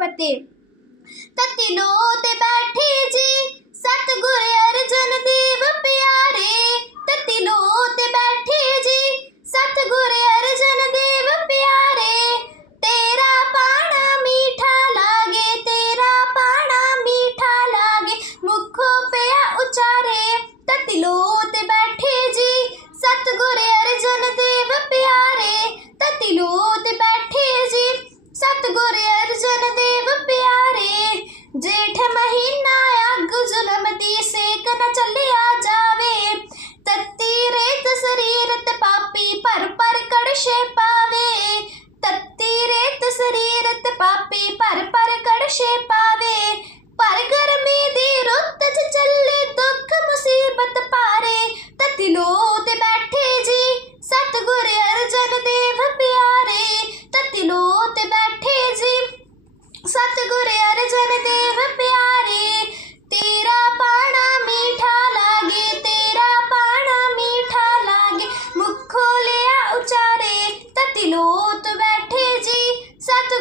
ਫਤਿਹ ਤਤੀ ਲੋ ਤੇ ਬੈਠੀ ਜੀ ਸਤਗੁਰ ਅਰਜਨ ਦੇਵ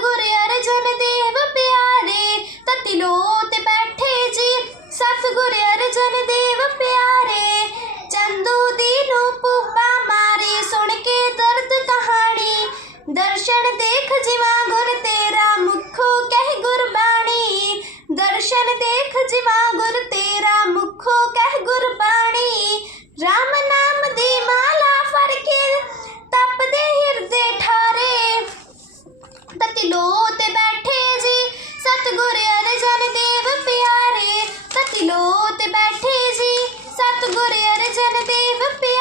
గురి ਢਿੱਲੋਂ ਬੈਠੇ ਜੀ ਸਤਗੁਰ ਅਰਜਨ ਦੇਵ ਪਿਆ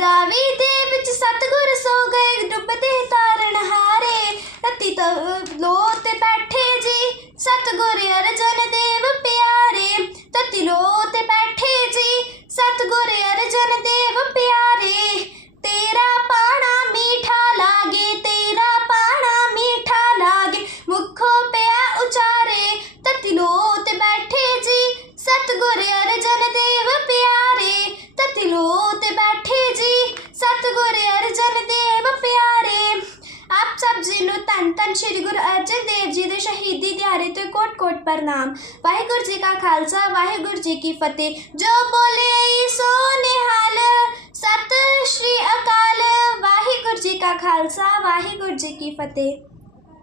ਰਾਵੀ ਦੇ ਵਿੱਚ ਸਤਗੁਰ ਸੋ ਗਏ, ਡੁੱਬਦੇ ਤਾਰਨ ਹਾਰੇ। ਰਤੀ ਤੋ ਲੋ ਤੇ ਬੈਠੇ ਜੀ, ਸਤਗੁਰ ਈਦ ਦਿਹਾੜੇ ਤੇ ਕੋਟ-ਕੋਟ ਪ੍ਰਣਾਮ ਵਾਹਿਗੁਰੂ ਜੀ ਕਾ ਖਾਲਸਾ ਵਾਹਿਗੁਰੂ ਜੀ ਕੀ ਫਤਿਹ ਜੋ ਬੋਲੇ ਸੋ ਨਿਹਾਲ ਸਤਿ ਸ਼੍ਰੀ ਅਕਾਲ ਵਾਹਿਗੁਰੂ ਜੀ ਕਾ ਖਾਲਸਾ ਵਾਹਿਗੁਰੂ ਜੀ ਕੀ ਫਤਿਹ